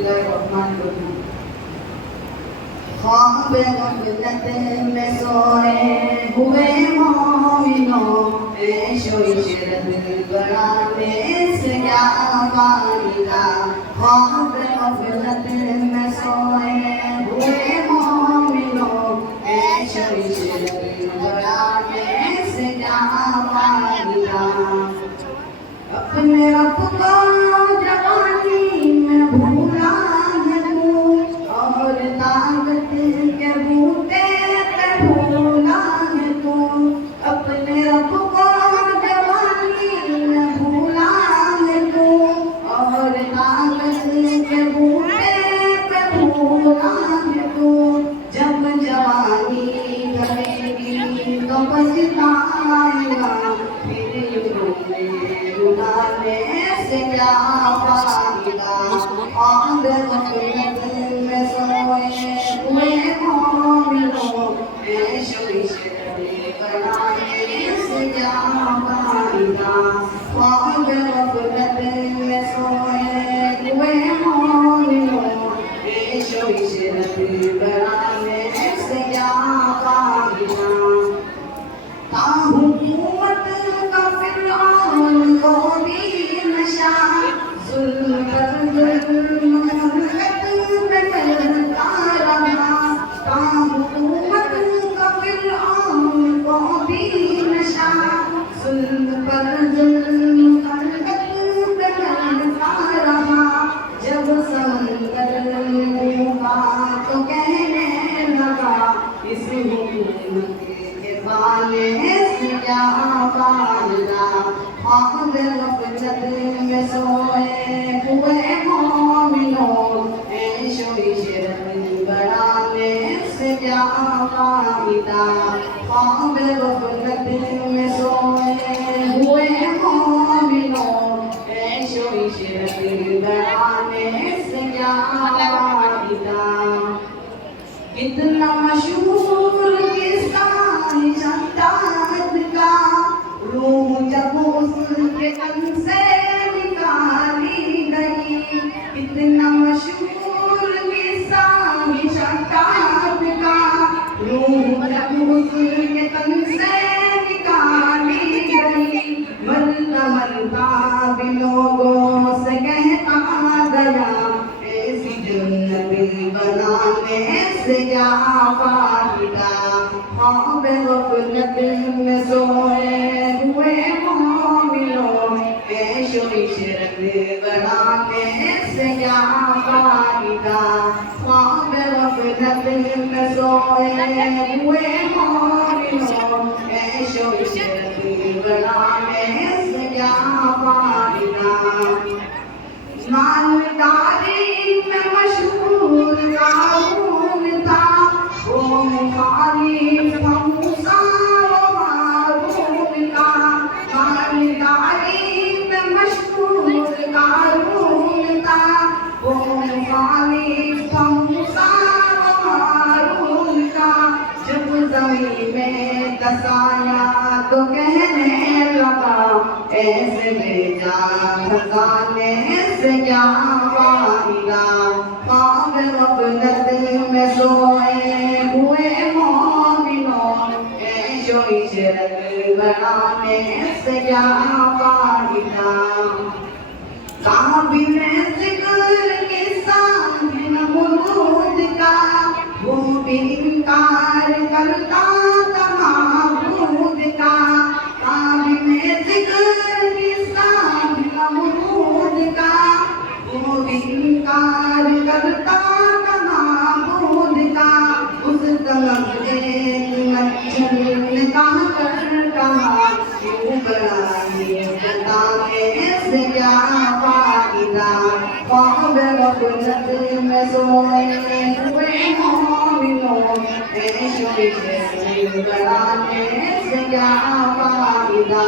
बिस्मिल्लाहिर्रहमानिर्रहीम। ख्वाब गफलत में सोए हुए मोमिनों, ऐशो इशरत बढ़ाने से क्या फायदा। ख्वाब गफलत में सोए हुए मोमिनों, ऐशो इशरत बढ़ाने से क्या फायदा। अपने रब को जवानी में भूला है तू, और ताकत के बूते पे भूला है तू। अपने रब को जवानी में भूला है तू, और ताकत के बूते पे भूला है तू। जब जवानी करेगी तो पछताएगा, फिर उड़ाने से क्या फायदा। आंध गफलत में सोए हुए मोमिनों, ऐशो इशरत बढ़ाने से क्या फायदा। आंध गफलत में सोए हुए मोमिनों, ऐशो इशरत बढ़ाने से क्या फायदा। हुकूमत का फिरौन को भी नशा, जुल्म पर जुल्म ममलकत में करता रहा। हुकूमत का फिरौन को भी नशा, जुल्म पर जुल्म ममलकत में करता रहा। जब समंदर डूबा तो कहने लगा, इस हुकूमत पाने से क्या फायदा। ख्वाब गफलत में सोए हुए मोमिनों, ऐशो इशरत बढ़ाने से क्या फायदा। ख्वाब गफलत में सोए हुए मोमिनों, ऐशो इशरत बढ़ाने से क्या फायदा। कितना मशहूर किस्सा शद्दाद का, रूह जब उसके तन से निकाली गई। कितना मशहूर किस्सा शद्दाद का, रूह जब उसके तन से निकाली गई। मरता मरता भी लोगों से कहता गया, ऐसी जन्नत बनाने से क्या फायदा। ख्वाब गफलत में सोए हुए मोमिनों, ऐशो इशरत बढ़ाने से क्या फायदा। ख्वाब गफलत में सोए हुए मोमिनों, ऐशो इशरत बढ़ाने से क्या फायदा। मालदारी में मशहूर कारून था, वो मुखालिफ था मूसा व हारून का। मालदारी में मशहूर कारून था, वो मुखालिफ था मूसा व हारून का। जब ज़मीन में दसाया तो कहने लगा, ऐसे भेजा खजाने से क्या फायदा। ख्वाब गफलत में सोए हुए मोमिनों, ऐशो इशरत बढ़ाने से क्या फायदा। काबिल ज़िक्र किस्सा नमरूद का, वो भी इनकार करता था माबूद का। काबिल ज़िक्र किस्सा नमरूद का, वो भी इनकार करता था माबूद का। उस तरफ एक मच्छर ने कहा कर कहा, क्यों बढ़ाई बताने से क्या फायदा। ख्वाब गफलत में सोए हुए मोमिनों, ऐशो इशरत बढ़ाने से क्या फायदा।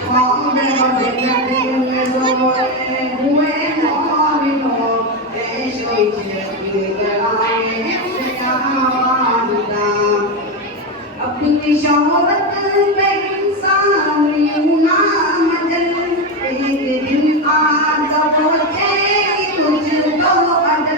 ख्वाब गफलत में सोए हुए मोमिनों, ऐशो इशरत बढ़ाने से क्या फायदा। अपनी शोहरत में इंसान यूं ना मचल, एक दिन आदम पहुंचेगी तुझको अजल।